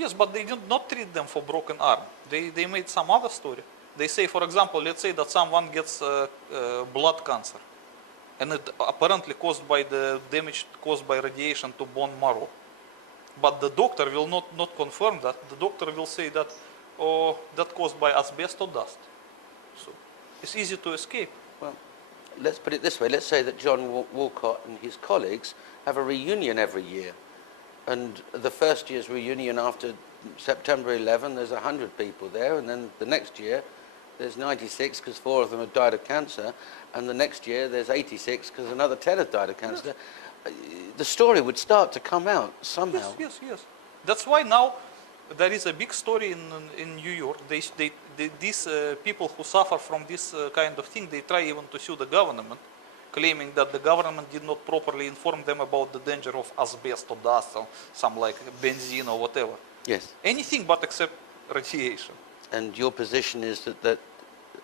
Yes, but they did not treat them for broken arm. They made some other story. They say, for example, let's say that someone gets blood cancer, and it apparently caused by the damage caused by radiation to bone marrow. But the doctor will not confirm that. The doctor will say that, oh, that caused by asbestos dust. So it's easy to escape. Well, let's put it this way. Let's say that John Walcott and his colleagues have a reunion every year. And the first year's reunion after September 11, there's 100 people there. And then the next year, there's 96 because 4 of them have died of cancer. And the next year, there's 86 because another 10 have died of cancer. Yes. The story would start to come out somehow. Yes. That's why now there is a big story in New York. These people who suffer from this kind of thing, they try even to sue the government, claiming that the government did not properly inform them about the danger of asbestos dust or some like benzene or whatever. Yes. Anything but except radiation. And your position is that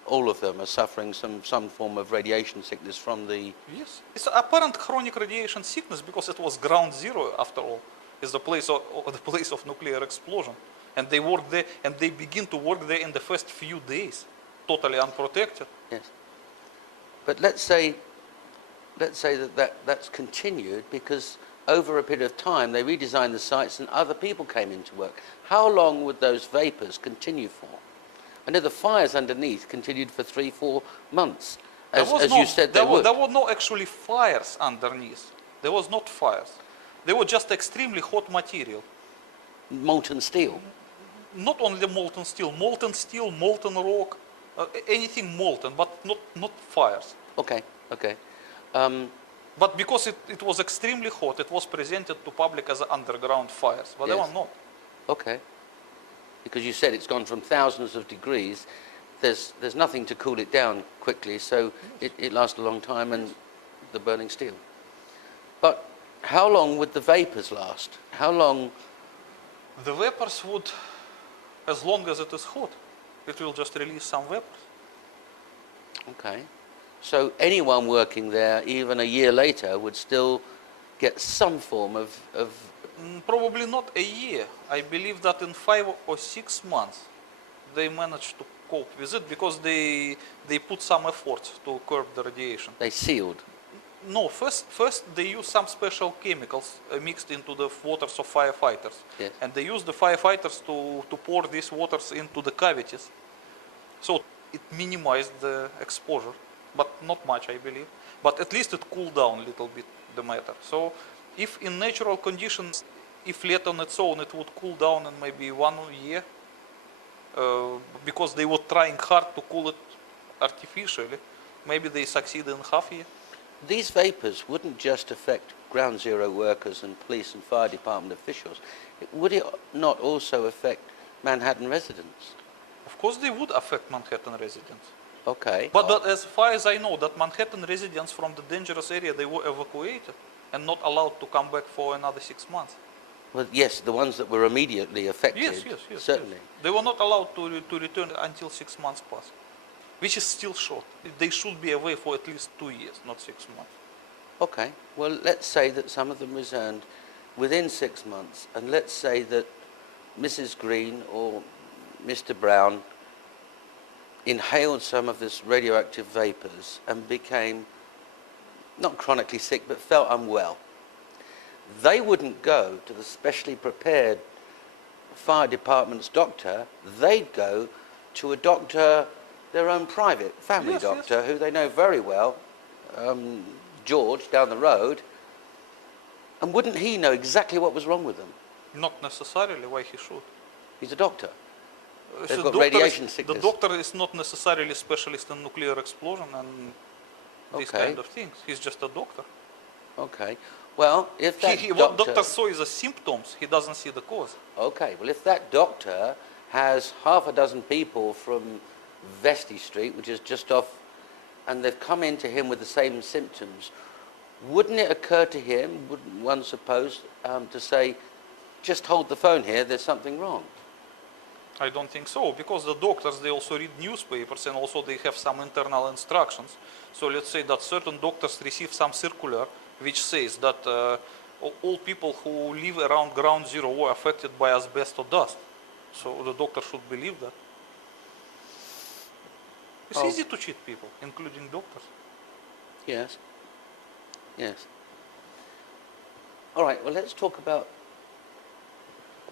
all of them are suffering some form of radiation sickness from the... Yes. It's apparent chronic radiation sickness because it was ground zero after all. It's the place of nuclear explosion. And they work there, and they begin to work there in the first few days, totally unprotected. Yes. But let's say that's continued because over a period of time they redesigned the sites and other people came into work. How long would those vapors continue for? I know the fires underneath continued for 3-4 months, as you said they would. There were no actually fires underneath. There was not fires. They were just extremely hot material. Molten steel? Not only molten steel, molten rock, anything molten, but not fires. Okay. But because it was extremely hot, it was presented to public as underground fires, but yes. They were not. Okay. Because you said it's gone from thousands of degrees, there's nothing to cool it down quickly, so yes. it lasts a long time, and the burning steel. But how long would the vapors last? How long? The vapors would, as long as it is hot, it will just release some vapors. Okay. So anyone working there, even a year later, would still get some form of... Probably not a year. I believe that in 5 or 6 months they managed to cope with it because they put some efforts to curb the radiation. They sealed? No, first they use some special chemicals mixed into the waters of firefighters. Yes. And they use the firefighters to pour these waters into the cavities. So it minimized the exposure, but not much, I believe. But at least it cooled down a little bit, the matter. So if in natural conditions, if left on its own, it would cool down in maybe 1 year, because they were trying hard to cool it artificially. Maybe they succeeded in half a year. These vapors wouldn't just affect ground zero workers and police and fire department officials. Would it not also affect Manhattan residents? Of course they would affect Manhattan residents. Okay. But as far as I know, that Manhattan residents from the dangerous area, they were evacuated and not allowed to come back for another 6 months. Well, yes, the ones that were immediately affected, yes, certainly. Yes. They were not allowed to return until 6 months pass, which is still short. They should be away for at least 2 years, not 6 months. Okay, well, let's say that some of them returned within 6 months, and let's say that Mrs. Green or Mr. Brown inhaled some of this radioactive vapors and became not chronically sick, but felt unwell. They wouldn't go to the specially prepared fire department's doctor. They'd go to a doctor, their own private family doctor, who they know very well, George, down the road. And wouldn't he know exactly what was wrong with them? Not necessarily. Why he should? He's a doctor. They've got radiation sickness. The doctor is not necessarily a specialist in nuclear explosion and these kind of things. He's just a doctor. Okay. Well, if that what doctor saw is the symptoms. He doesn't see the cause. Okay. Well, if that doctor has half a dozen people from Vestey Street, which is just off, and they've come into him with the same symptoms, wouldn't it occur to him, wouldn't one suppose, to say, just hold the phone here, there's something wrong? I don't think so, because the doctors, they also read newspapers and also they have some internal instructions. So let's say that certain doctors receive some circular which says that all people who live around ground zero were affected by asbestos dust. So the doctor should believe that. It's Oh. easy to cheat people, including doctors. Yes. Yes. All right. Well, let's talk about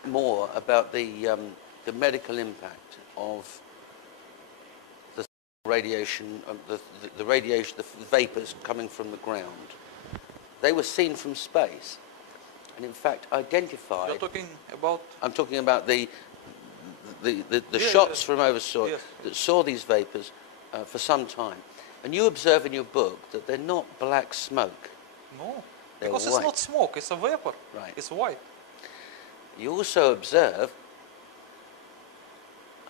more about the medical impact of the radiation, the radiation, the vapors coming from the ground. They were seen from space, and in fact identified. You're talking about. I'm talking about the Yeah, shots yeah. from oversaw Yes. that saw these vapors for some time, and you observe in your book that they're not black smoke. No, They're because white. it's not smoke, it's a vapor. Right. It's white. You also observe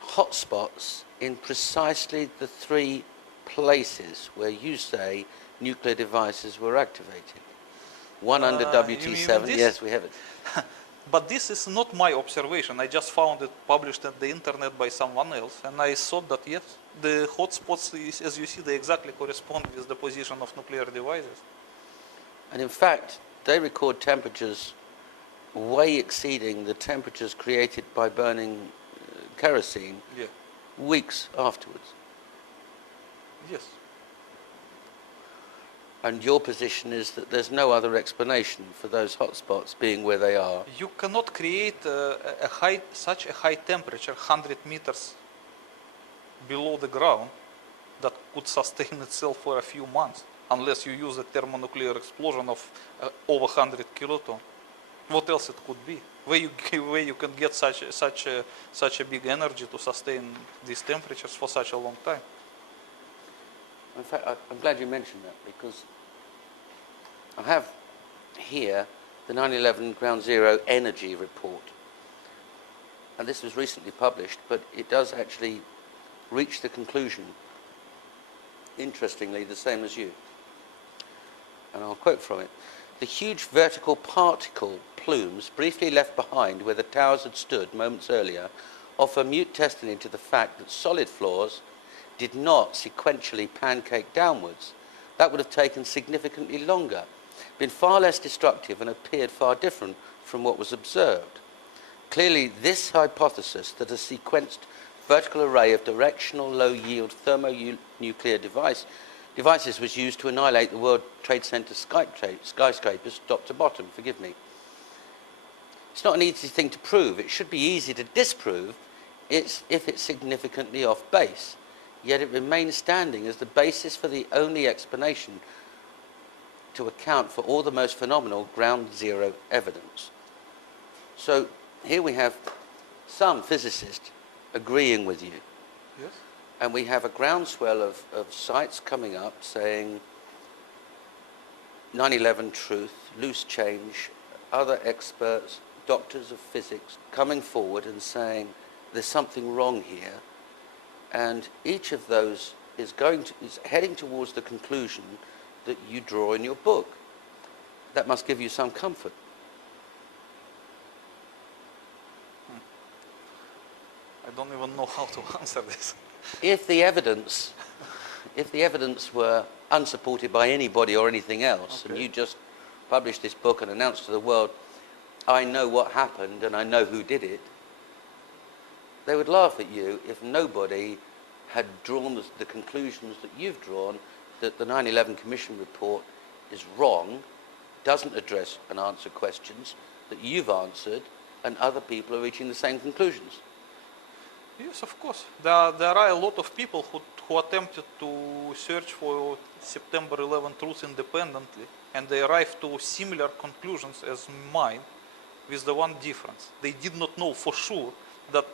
hotspots in precisely the three places where you say nuclear devices were activated. One under You mean WT7. this? Yes, we have it. But this is not my observation. I just found it published at the internet by someone else, and I thought that yes, the hotspots, as you see, they exactly correspond with the position of nuclear devices. And in fact, they record temperatures way exceeding the temperatures created by burning kerosene Yeah. weeks afterwards. Yes. And your position is that there's no other explanation for those hotspots being where they are. You cannot create such a high temperature, 100 meters below the ground, that could sustain itself for a few months, unless you use a thermonuclear explosion of over 100 kiloton. What else it could be? Where you can get such a big energy to sustain these temperatures for such a long time? In fact, I'm glad you mentioned that, because I have here the 9/11 Ground Zero Energy Report. And this was recently published, but it does actually reach the conclusion, interestingly, the same as you. And I'll quote from it. The huge vertical particle plumes briefly left behind where the towers had stood moments earlier offer mute testimony to the fact that solid floors did not sequentially pancake downwards. That would have taken significantly longer, been far less destructive, and appeared far different from what was observed. Clearly, this hypothesis that a sequenced vertical array of directional low-yield thermonuclear devices was used to annihilate the World Trade Center skyscrapers top to bottom. Forgive me. It's not an easy thing to prove. It should be easy to disprove if it's significantly off base. Yet it remains standing as the basis for the only explanation to account for all the most phenomenal ground zero evidence. So here we have some physicists agreeing with you. Yes. And we have a groundswell of sites coming up saying 9/11 truth, loose change, other experts, doctors of physics coming forward and saying there's something wrong here. And each of those is heading towards the conclusion that you draw in your book. That must give you some comfort. I don't even know how to answer this. If the evidence were unsupported by anybody or anything else, and you just published this book and announced to the world, I know what happened and I know who did it, they would laugh at you if nobody had drawn the conclusions that you've drawn, that the 9/11 Commission report is wrong, doesn't address and answer questions that you've answered, and other people are reaching the same conclusions. Yes, of course. There are a lot of people who attempted to search for September 11 truth independently, and they arrived to similar conclusions as mine, with the one difference. They did not know for sure that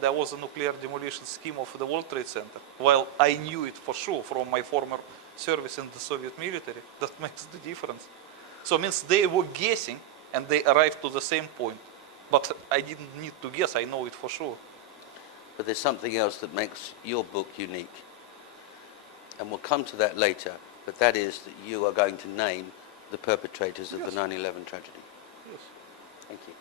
there was a nuclear demolition scheme of the World Trade Center, while I knew it for sure from my former service in the Soviet military. That makes the difference. So it means they were guessing and they arrived to the same point. But I didn't need to guess, I know it for sure. But there's something else that makes your book unique. And we'll come to that later, but that is that you are going to name the perpetrators of the 9/11 tragedy. Yes. Thank you.